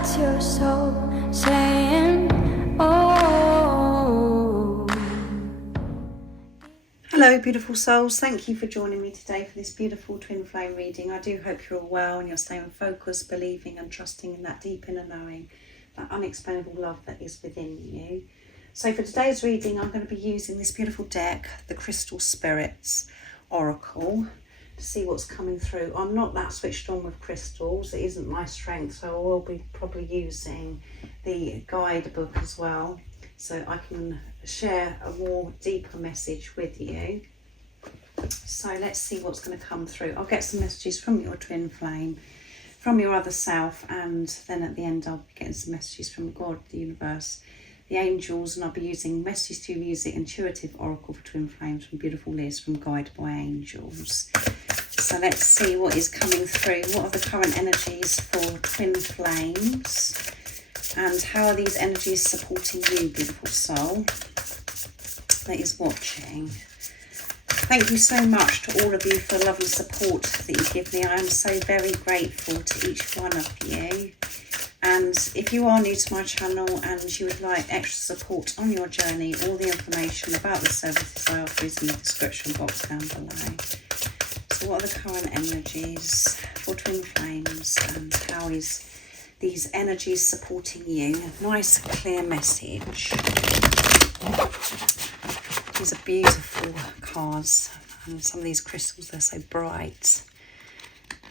That's your soul saying, oh. Hello beautiful souls, thank you for joining me today for this beautiful twin flame reading. I do hope you're all well and you're staying focused, believing and trusting in that deep inner knowing, that unexplainable love that is within you. So for today's reading, I'm going to be using this beautiful deck, the Crystal Spirits Oracle, to see what's coming through. I'm not that switched on with crystals, it isn't my strength, so I will be probably using the guidebook as well, so I can share a more deeper message with you. So let's see what's going to come through. I'll get some messages from your twin flame, from your other self, and then at the end I'll be getting some messages from God, the universe, the angels, and I'll be using Messages to Music Intuitive Oracle for Twin Flames from beautiful Liz from Guided by Angels. So let's see what is coming through. What are the current energies for twin flames? And how are these energies supporting you, beautiful soul that is watching? Thank you so much to all of you for the love and support that you give me. I am so very grateful to each one of you. And if you are new to my channel and you would like extra support on your journey, all the information about the services I offer is in the description box down below. So what are the current energies for twin flames and how is these energies supporting you? Nice clear message. These are beautiful cards, and some of these crystals, they're so bright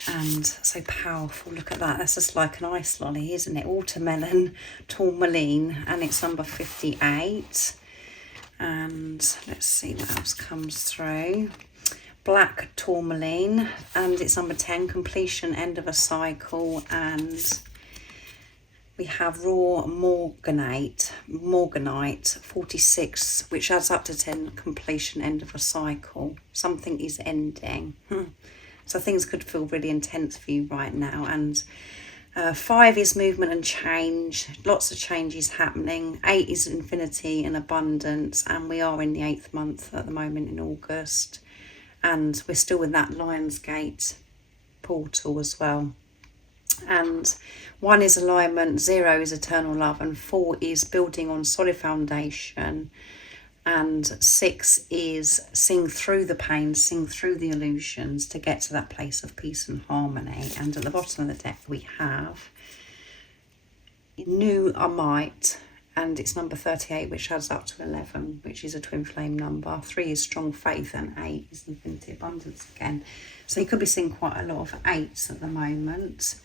and so powerful. Look at that, that's just like an ice lolly, isn't it? Watermelon, tourmaline, and it's number 58. And let's see what else comes through. Black tourmaline, and it's number 10, completion, end of a cycle. And we have raw morganite 46, which adds up to 10, completion, end of a cycle. Something is ending. So things could feel really intense for you right now. And 5 is movement and change, lots of changes happening. 8 is infinity and abundance, and we are in the 8th month at the moment in August, and we're still in that Lionsgate portal as well. And 1 is alignment, 0 is eternal love, and 4 is building on solid foundation, and 6 is sing through the pain, sing through the illusions to get to that place of peace and harmony. And at the bottom of the deck we have new might, and it's number 38, which adds up to 11, which is a twin flame number. 3 is strong faith, and 8 is infinity abundance again. So you could be seeing quite a lot of 8s at the moment,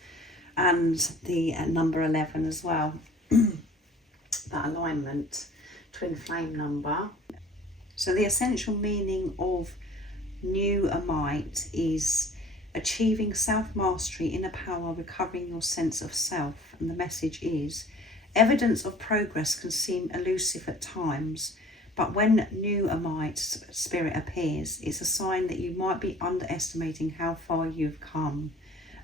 and the number 11 as well. That alignment twin flame number. So the essential meaning of new might is achieving self-mastery, inner power, recovering your sense of self. And the message is, evidence of progress can seem elusive at times, but when new might spirit appears, it's a sign that you might be underestimating how far you've come.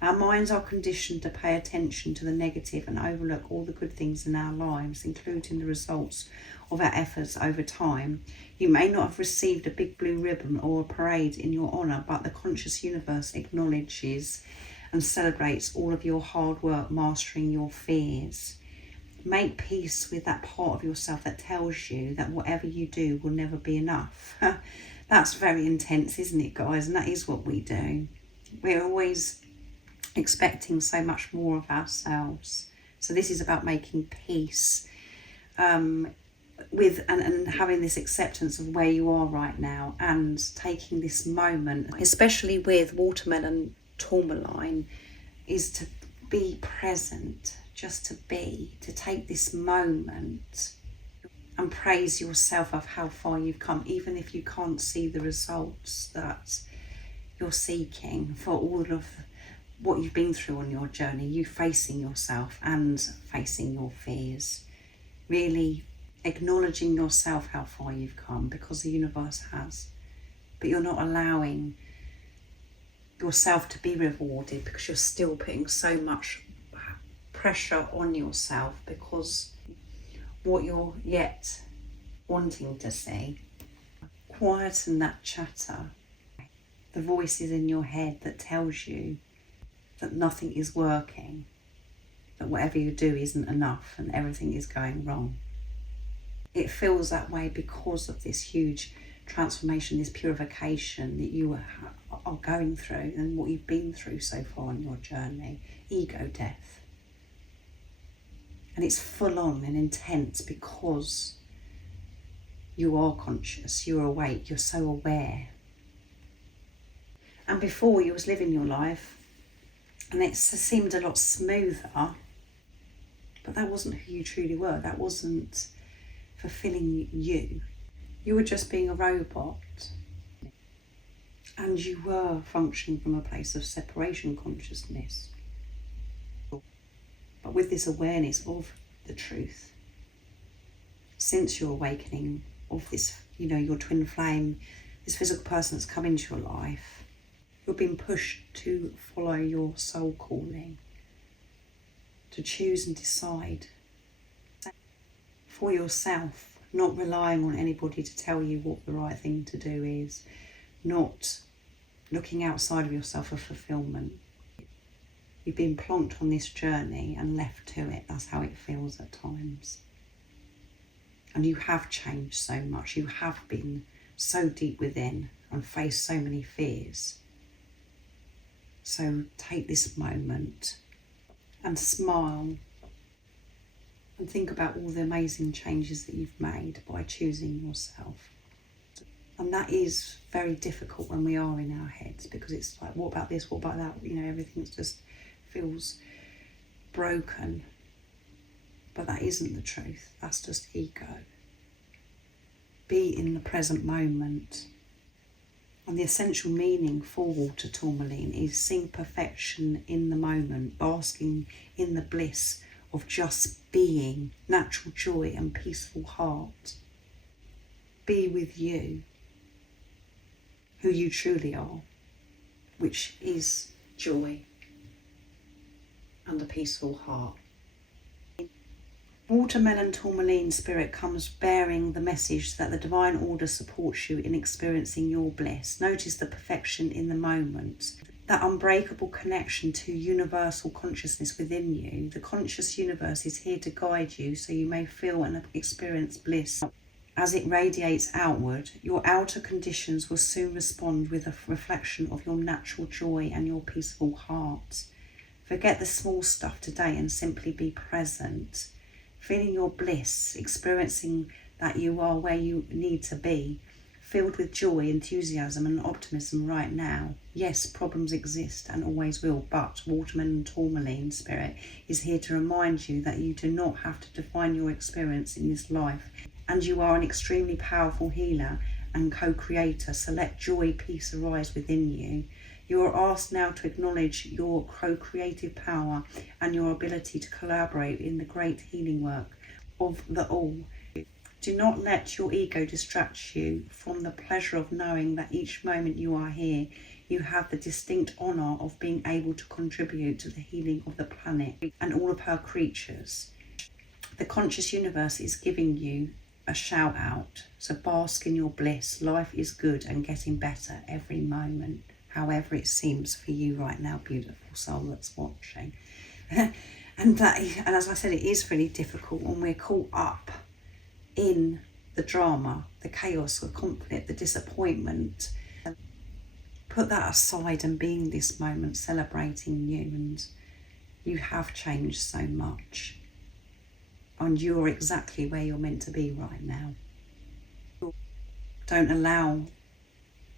Our minds are conditioned to pay attention to the negative and overlook all the good things in our lives, including the results of our efforts over time. You may not have received a big blue ribbon or a parade in your honour, but the conscious universe acknowledges and celebrates all of your hard work mastering your fears. Make peace with that part of yourself that tells you that whatever you do will never be enough. That's very intense, isn't it, guys? And that is what we do. We're always expecting so much more of ourselves. So this is about making peace with and having this acceptance of where you are right now, and taking this moment, especially with watermelon tourmaline, is to be present, just to be, to take this moment and praise yourself of how far you've come, even if you can't see the results that you're seeking, for all of what you've been through on your journey, you facing yourself and facing your fears, really acknowledging yourself how far you've come, because the universe has, but you're not allowing yourself to be rewarded because you're still putting so much pressure on yourself, because what you're yet wanting to see. Quieten that chatter, the voices in your head that tells you that nothing is working. that whatever you do isn't enough and everything is going wrong. It feels that way because of this huge transformation, this purification that you are going through and what you've been through so far in your journey, ego death. And it's full on and intense because you are conscious, you're awake, you're so aware. And before you was living your life and it seemed a lot smoother, but that wasn't who you truly were. That wasn't fulfilling you. You were just being a robot. And you were functioning from a place of separation consciousness. But with this awareness of the truth, since your awakening of this, your twin flame, this physical person that's come into your life, you're being pushed to follow your soul calling, to choose and decide for yourself, not relying on anybody to tell you what the right thing to do is, not looking outside of yourself for fulfillment. You've been plonked on this journey and left to it. That's how it feels at times. And you have changed so much. You have been so deep within and faced so many fears. So take this moment and smile and think about all the amazing changes that you've made by choosing yourself. And that is very difficult when we are in our heads, because it's like, what about this, what about that? Everything just feels broken. But that isn't the truth. That's just ego. Be in the present moment. And the essential meaning for water tourmaline is seeing perfection in the moment, basking in the bliss of just being, natural joy and peaceful heart. Be with you, who you truly are, which is joy and a peaceful heart. Watermelon tourmaline spirit comes bearing the message that the divine order supports you in experiencing your bliss. Notice the perfection in the moment, that unbreakable connection to universal consciousness within you. The conscious universe is here to guide you so you may feel and experience bliss. As it radiates outward, your outer conditions will soon respond with a reflection of your natural joy and your peaceful heart. Forget the small stuff today and simply be present. Feeling your bliss, experiencing that you are where you need to be, filled with joy, enthusiasm and optimism right now. Yes, problems exist and always will, but Watermelon Tourmaline Spirit is here to remind you that you do not have to define your experience in this life, and you are an extremely powerful healer and co-creator. So let joy, peace arise within you. You are asked now to acknowledge your co-creative power and your ability to collaborate in the great healing work of the all. Do not let your ego distract you from the pleasure of knowing that each moment you are here, you have the distinct honour of being able to contribute to the healing of the planet and all of her creatures. The conscious universe is giving you a shout out, so bask in your bliss. Life is good and getting better every moment, however it seems for you right now, beautiful soul that's watching. and as I said, it is really difficult when we're caught up in the drama, the chaos, the conflict, the disappointment. Put that aside and be in this moment, celebrating you, and you have changed so much. And you're exactly where you're meant to be right now. Don't allow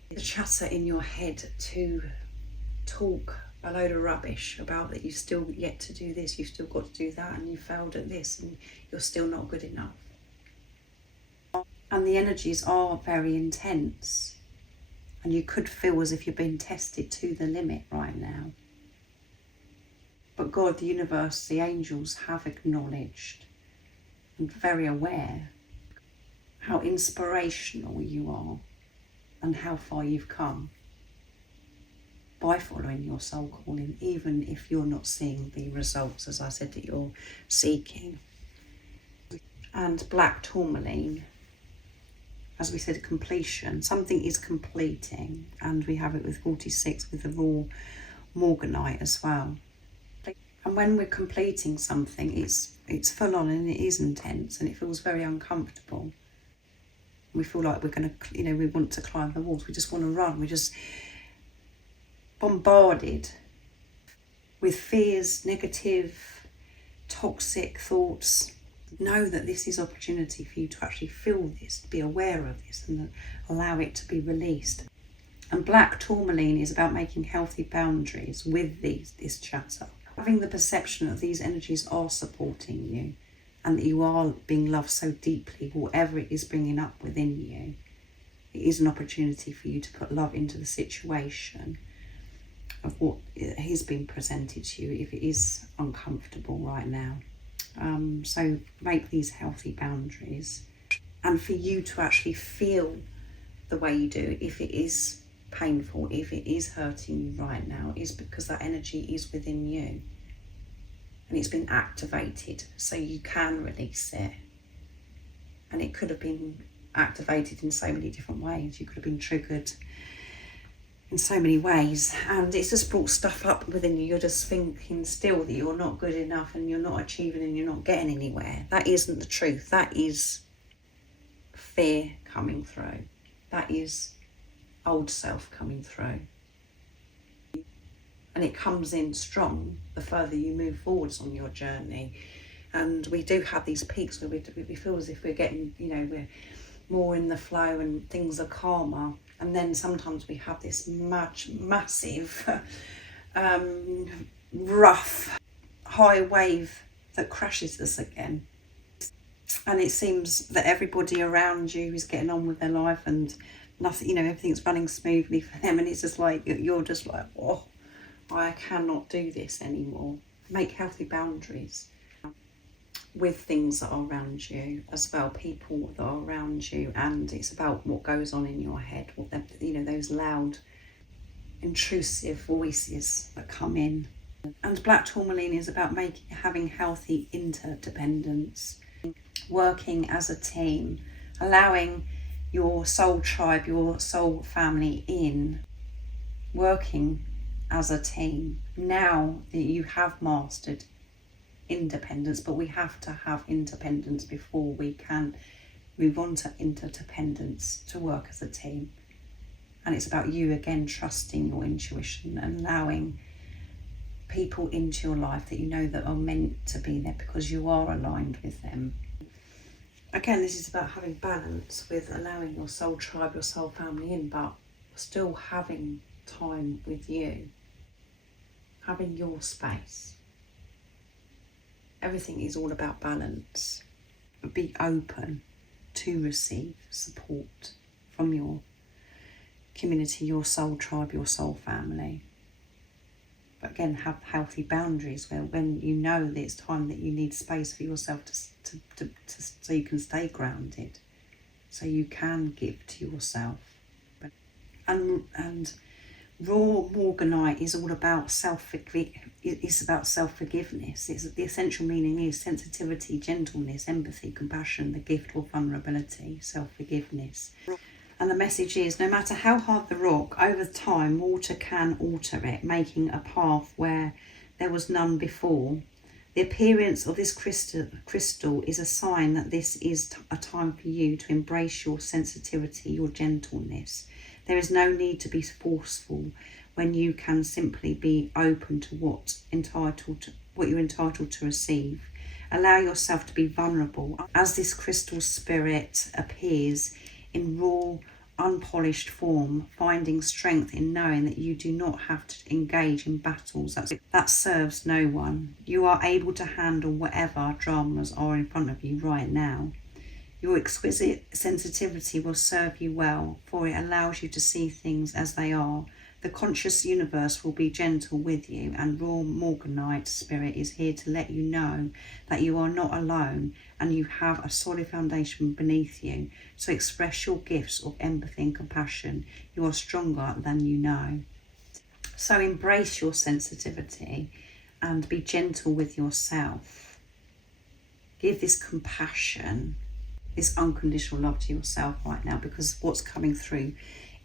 the chatter in your head to talk a load of rubbish about that you've still yet to do this, you've still got to do that, and you failed at this, and you're still not good enough. And the energies are very intense, and you could feel as if you're being tested to the limit right now. But God, the universe, the angels have acknowledged and very aware how inspirational you are and how far you've come by following your soul calling, even if you're not seeing the results, as I said, that you're seeking. And black tourmaline, as we said, completion. Something is completing, and we have it with 46 with the raw morganite as well. And And when we're completing something, it's full on and it is intense and it feels very uncomfortable. We feel like we're going to, we want to climb the walls. We just want to run. We're just bombarded with fears, negative, toxic thoughts. Know that this is opportunity for you to actually feel this, be aware of this and allow it to be released. And black tourmaline is about making healthy boundaries with this chatter. Having the perception that these energies are supporting you and that you are being loved so deeply, whatever it is bringing up within you, it is an opportunity for you to put love into the situation of what is being presented to you if it is uncomfortable right now. So make these healthy boundaries, and for you to actually feel the way you do, if it is painful, if it is hurting you right now, is because that energy is within you and it's been activated, so you can release it. And it could have been activated in so many different ways. You could have been triggered in so many ways, and it's just brought stuff up within you. You're just thinking still that you're not good enough and you're not achieving and you're not getting anywhere. That isn't the truth. That is fear coming through. That is old self coming through. And it comes in strong the further you move forwards on your journey. And we do have these peaks where we feel as if we're getting, we're more in the flow and things are calmer. And then sometimes we have this massive, rough, high wave that crashes us again. And it seems that everybody around you is getting on with their life and nothing, everything's running smoothly for them. And it's just like, you're just like, oh, I cannot do this anymore. Make healthy boundaries with things that are around you as well, people that are around you. And it's about what goes on in your head, those loud, intrusive voices that come in. And black tourmaline is about having healthy interdependence, working as a team, allowing your soul tribe, your soul family in, working as a team. Now that you have mastered independence, but we have to have independence before we can move on to interdependence, to work as a team. And it's about you again trusting your intuition and allowing people into your life that you know that are meant to be there because you are aligned with them. Again, this is about having balance with allowing your soul tribe, your soul family in, but still having time with you, having your space. Everything is all about balance. Be open to receive support from your community, your soul tribe, your soul family. But again, have healthy boundaries where when you know that it's time that you need space for yourself to so you can stay grounded, so you can give to yourself. And raw Morganite is all about it's about self-forgiveness. The essential meaning is sensitivity, gentleness, empathy, compassion, the gift or vulnerability, self-forgiveness. And the message is, no matter how hard the rock, over time water can alter it, making a path where there was none before. The appearance of this crystal is a sign that this is a time for you to embrace your sensitivity, your gentleness. There is no need to be forceful when you can simply be open to what you're entitled to receive. Allow yourself to be vulnerable as this crystal spirit appears in raw, unpolished form, finding strength in knowing that you do not have to engage in battles that serves no one. You are able to handle whatever dramas are in front of you right now. Your exquisite sensitivity will serve you well, for it allows you to see things as they are. The conscious universe will be gentle with you, and raw Morganite spirit is here to let you know that you are not alone and you have a solid foundation beneath you. So express your gifts of empathy and compassion. You are stronger than you know. So embrace your sensitivity and be gentle with yourself. Give this compassion, this unconditional love to yourself right now, because what's coming through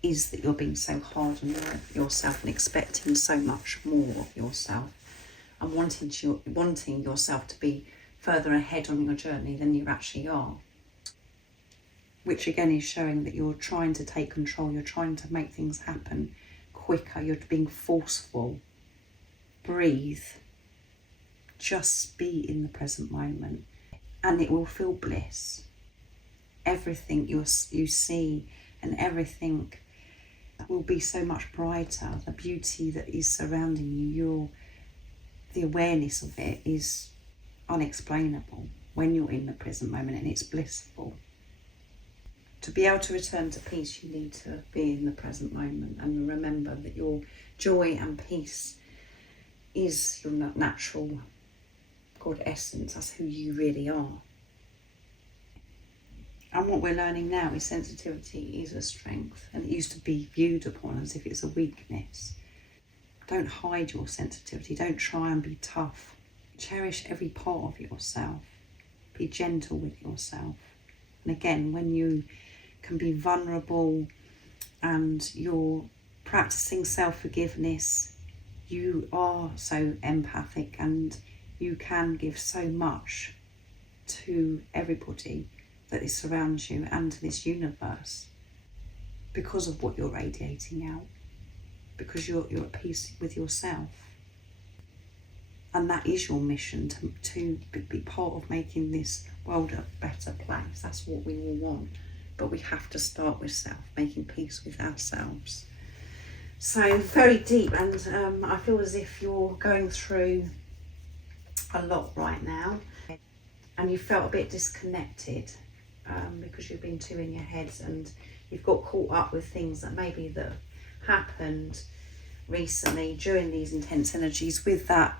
is that you're being so hard on yourself and expecting so much more of yourself and wanting yourself to be further ahead on your journey than you actually are. Which again is showing that you're trying to take control, you're trying to make things happen quicker, you're being forceful. Breathe. Just be in the present moment and it will feel bliss. Everything you see and everything will be so much brighter. The beauty that is surrounding you, the awareness of it is unexplainable when you're in the present moment, and it's blissful. To be able to return to peace, you need to be in the present moment and remember that your joy and peace is your natural God essence. That's who you really are. And what we're learning now is sensitivity is a strength, and it used to be viewed upon as if it's a weakness. Don't hide your sensitivity. Don't try and be tough. Cherish every part of yourself. Be gentle with yourself. And again, when you can be vulnerable and you're practicing self-forgiveness, you are so empathic and you can give so much to everybody that surrounds you and to this universe because of what you're radiating out, because you're at peace with yourself. And that is your mission, to be part of making this world a better place. That's what we all want. But we have to start with self, making peace with ourselves. So very deep, and I feel as if you're going through a lot right now and you felt a bit disconnected because you've been too in your heads and you've got caught up with things that maybe that happened recently during these intense energies with that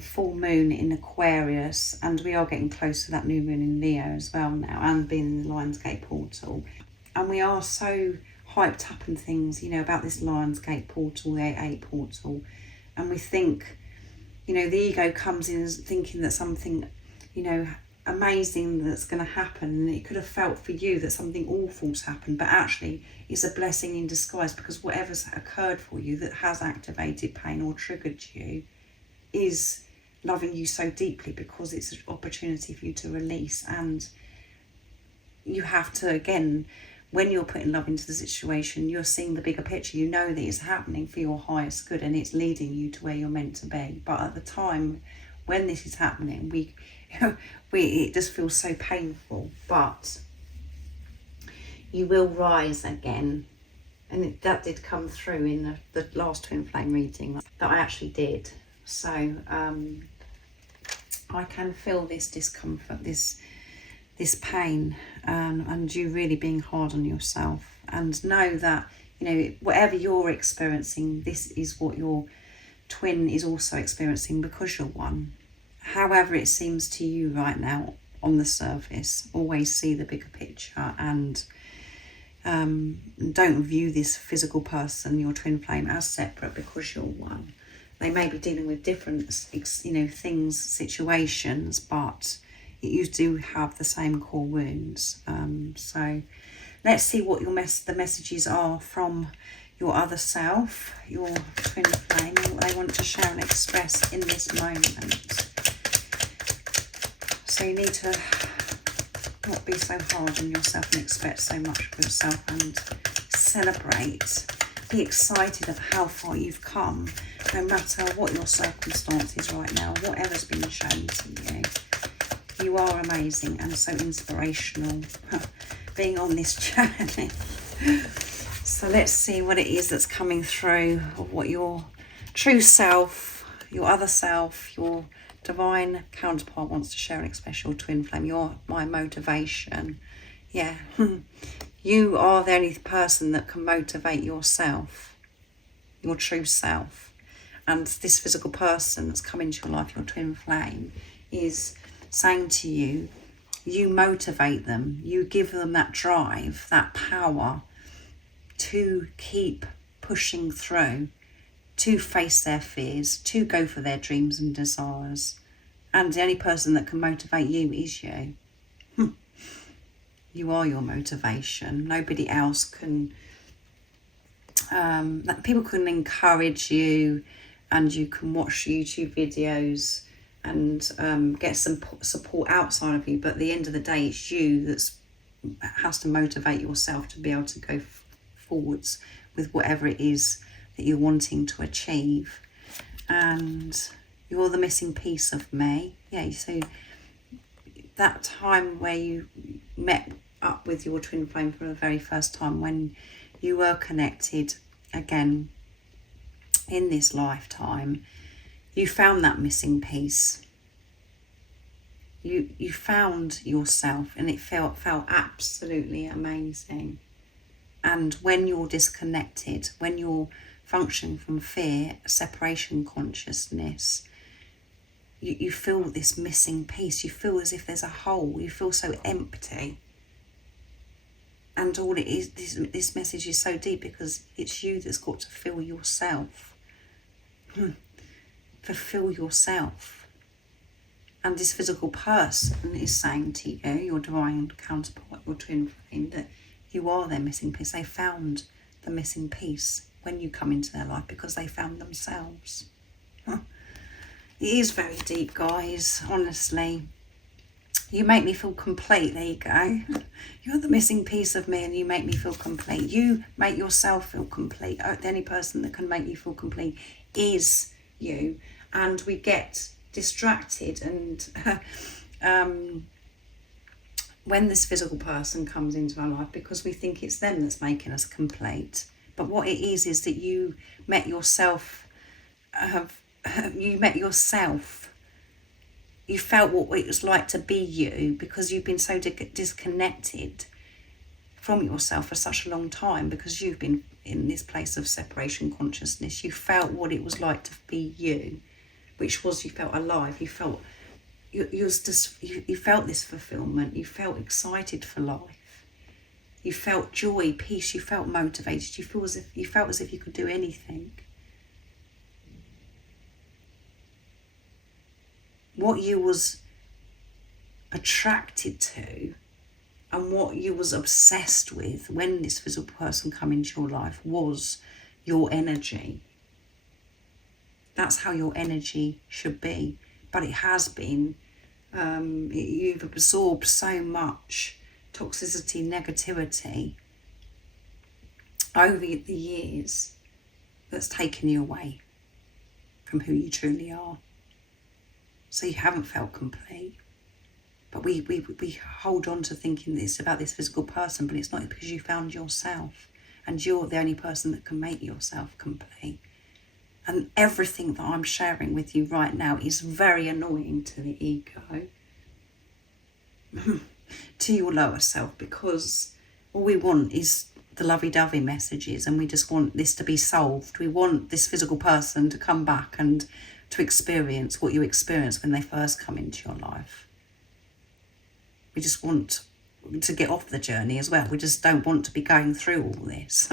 full moon in Aquarius, and we are getting close to that new moon in Leo as well now, and being in the Lionsgate portal, and we are so hyped up and things, you know, about this Lionsgate portal, the 8-8 portal, and we think, you know, the ego comes in thinking that something, you know, amazing that's going to happen, and it could have felt for you that something awful's happened, but actually it's a blessing in disguise, because whatever's occurred for you that has activated pain or triggered you is loving you so deeply, because it's an opportunity for you to release. And you have to, again, when you're putting love into the situation, you're seeing the bigger picture. You know that it's happening for your highest good and it's leading you to where you're meant to be. But at the time when this is happening, it just feels so painful, but you will rise again. And that did come through in the last twin flame reading that I actually did. So I can feel this discomfort, this pain, and you really being hard on yourself. And know that, you know, whatever you're experiencing, this is what your twin is also experiencing, because you're one. However it seems to you right now on the surface, always see the bigger picture, and don't view this physical person, your twin flame, as separate, because you're one. They may be dealing with different, you know, things, situations, but you do have the same core wounds. So let's see what the messages are from your other self, your twin flame, what they want to share and express in this moment. So you need to not be so hard on yourself and expect so much for yourself, and celebrate. Be excited of how far you've come, no matter what your circumstances right now, whatever's been shown to you. You are amazing and so inspirational being on this journey. So let's see what it is that's coming through, of what your true self, your other self, your divine counterpart wants to share and express. Your twin flame, you're my motivation. Yeah. You are the only person that can motivate yourself, your true self. And this physical person that's come into your life, your twin flame, is saying to you, you motivate them, you give them that drive, that power to keep pushing through, to face their fears, to go for their dreams and desires. And the only person that can motivate you is you. You are your motivation. Nobody else can. People can encourage you and you can watch YouTube videos and get some support outside of you, but at the end of the day it's you that has to motivate yourself to be able to go forwards with whatever it is that you're wanting to achieve. And you're the missing piece of me. Yeah, so that time where you met up with your twin flame for the very first time, when you were connected again in this lifetime, you found that missing piece. You found yourself, and it felt absolutely amazing. And when you're disconnected, when you're functioning from fear, separation consciousness, you feel this missing piece. You feel as if there's a hole. You feel so empty. And all it is, this message is so deep because it's you that's got to fill yourself. Fulfill yourself. And this physical person is saying to you, your divine counterpart, your twin flame, that you are their missing piece. They found the missing piece when you come into their life because they found themselves. It is very deep, guys, honestly. You make me feel complete. There you go. You're the missing piece of me and you make me feel complete. You make yourself feel complete. The only person that can make you feel complete is you. And we get distracted and when this physical person comes into our life because we think it's them that's making us complete. But what it is that you met yourself. You met yourself. You felt what it was like to be you because you've been so disconnected from yourself for such a long time because you've been in this place of separation consciousness. You felt what it was like to be you, which was you felt alive. You felt you felt this fulfillment. You felt excited for life. You felt joy, peace. You felt motivated. You felt as if you could do anything. What you was attracted to and what you was obsessed with when this physical person come into your life was your energy. That's how your energy should be. But it has been, you've absorbed so much toxicity, negativity over the years that's taken you away from who you truly are. So you haven't felt complete. But we hold on to thinking it's about this physical person, but it's not, because you found yourself. And you're the only person that can make yourself complete. And everything that I'm sharing with you right now is very annoying to the ego. To your lower self, because all we want is the lovey-dovey messages and we just want this to be solved. We want this physical person to come back and to experience what you experienced when they first come into your life. We just want to get off the journey as well. We just don't want to be going through all this.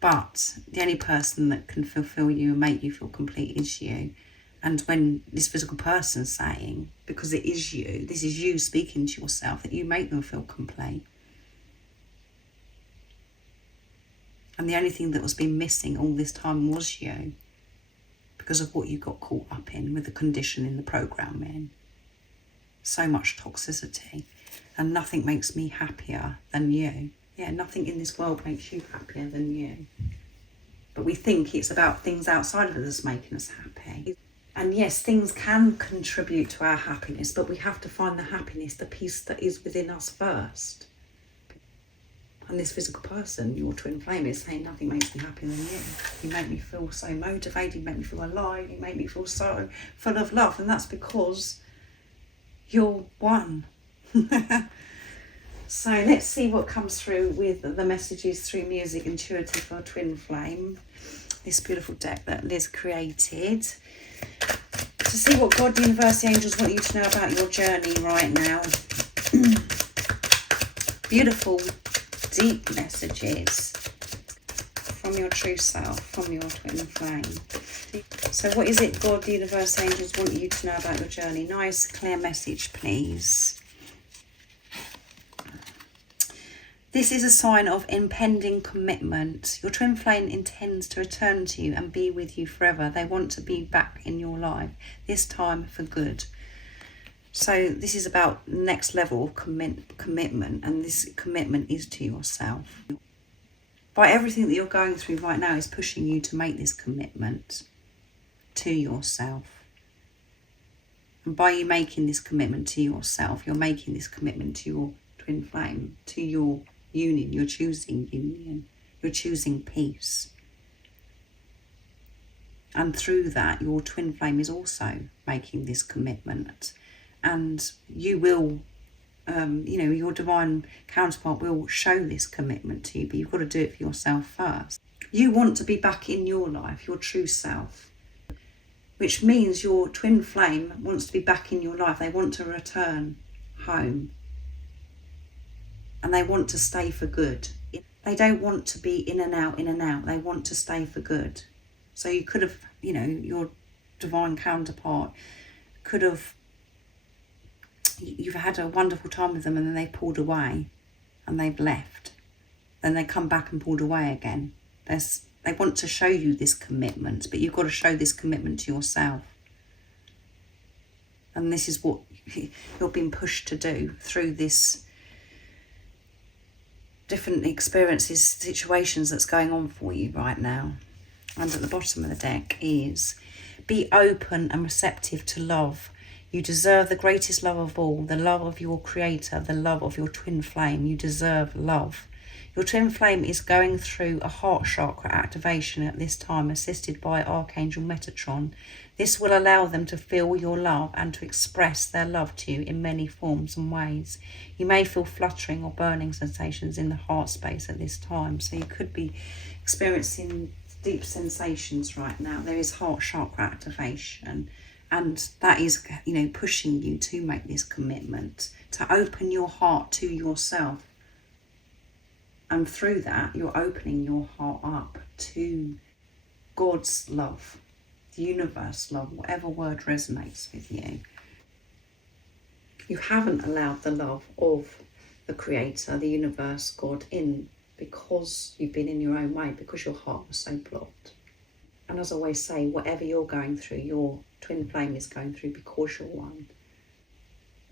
But the only person that can fulfill you and make you feel complete is you. And when this physical person's saying, because it is you, this is you speaking to yourself, that you make them feel complete. And the only thing that was been missing all this time was you, because of what you got caught up in with the conditioning, the programming. So much toxicity, and nothing makes me happier than you. Yeah, nothing in this world makes you happier than you. But we think it's about things outside of us that's making us happy. And yes, things can contribute to our happiness, but we have to find the happiness, the peace that is within us first. And this physical person, your twin flame, is saying nothing makes me happier than you. You make me feel so motivated, you make me feel alive, you make me feel so full of love. And that's because you're one. So let's see what comes through with the messages through music intuitive for twin flame. This beautiful deck that Liz created. To see what God, the universe, the angels want you to know about your journey right now. Beautiful, deep messages from your true self, from your twin flame. So what is it God, the universe, the angels want you to know about your journey? Nice, clear message, please. This is a sign of impending commitment. Your twin flame intends to return to you and be with you forever. They want to be back in your life, this time for good. So this is about next level of commitment, and this commitment is to yourself. By everything that you're going through right now is pushing you to make this commitment to yourself. And by you making this commitment to yourself, you're making this commitment to your twin flame, to your union. You're choosing union. You're choosing peace. And through that, your twin flame is also making this commitment. And you will, your divine counterpart will show this commitment to you, but you've got to do it for yourself first. You want to be back in your life, your true self, which means your twin flame wants to be back in your life. They want to return home. And they want to stay for good. They don't want to be in and out, in and out. They want to stay for good. So you could have, your divine counterpart could have, you've had a wonderful time with them and then they pulled away and they've left. Then they come back and pulled away again. They want to show you this commitment, but you've got to show this commitment to yourself. And this is what you're being pushed to do through this different experiences, situations that's going on for you right now. And at the bottom of the deck is, be open and receptive to love. You deserve the greatest love of all, the love of your creator, the love of your twin flame. You deserve love. Your twin flame is going through a heart chakra activation at this time, assisted by Archangel Metatron. This will allow them to feel your love and to express their love to you in many forms and ways. You may feel fluttering or burning sensations in the heart space at this time. So you could be experiencing deep sensations right now. There is heart chakra activation. And that is, pushing you to make this commitment, to open your heart to yourself. And through that, you're opening your heart up to God's love, the universe love, whatever word resonates with you. You haven't allowed the love of the creator, the universe, God in, because you've been in your own way, because your heart was so blocked. And as I always say, whatever you're going through, your twin flame is going through because you're one.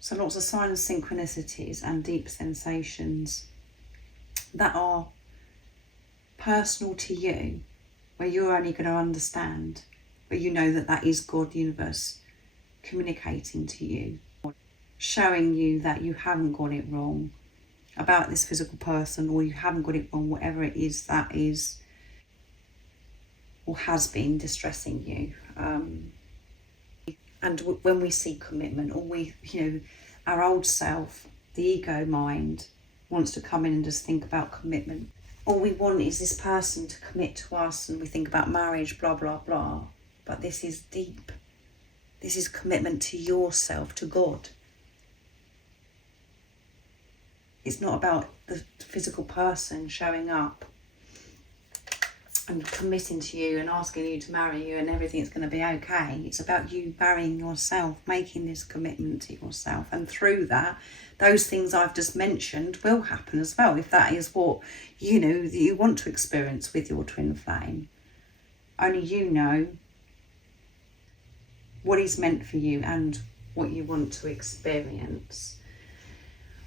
So lots of silent synchronicities and deep sensations that are personal to you, where you're only going to understand, but you know that that is God, universe, communicating to you, showing you that you haven't got it wrong about this physical person, or you haven't got it wrong, whatever it is that is or has been distressing you. And when we see commitment, or our old self, the ego mind, wants to come in and just think about commitment. All we want is this person to commit to us, and we think about marriage, blah, blah, blah. But this is deep. This is commitment to yourself, to God. It's not about the physical person showing up and committing to you and asking you to marry you and everything's going to be okay. It's about you marrying yourself, making this commitment to yourself. And through that, those things I've just mentioned will happen as well, if that is what that you want to experience with your twin flame. Only you know what is meant for you and what you want to experience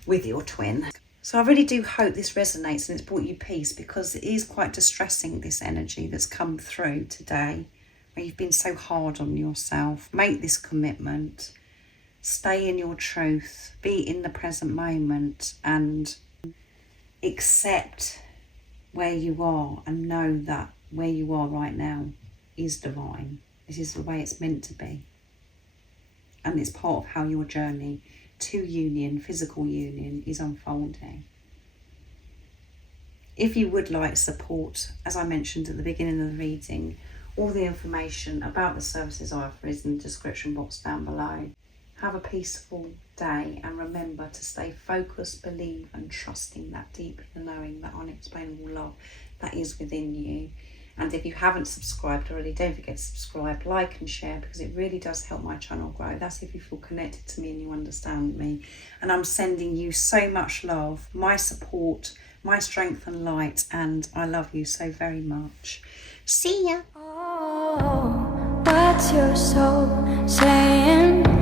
with your twin. So I really do hope this resonates and it's brought you peace, because it is quite distressing, this energy that's come through today, where you've been so hard on yourself. Make this commitment. Stay in your truth. Be in the present moment and accept where you are, and know that where you are right now is divine. This is the way it's meant to be. And it's part of how your journey to union, physical union, is unfolding. If you would like support, as I mentioned at the beginning of the reading, all the information about the services I offer is in the description box down below. Have a peaceful day, and remember to stay focused, believe and trusting that deep knowing, that unexplainable love that is within you. And if you haven't subscribed already, don't forget to subscribe, like and share, because it really does help my channel grow. That's if you feel connected to me and you understand me. And I'm sending you so much love, my support, my strength and light, and I love you so very much. See ya. Oh, what's your soul saying?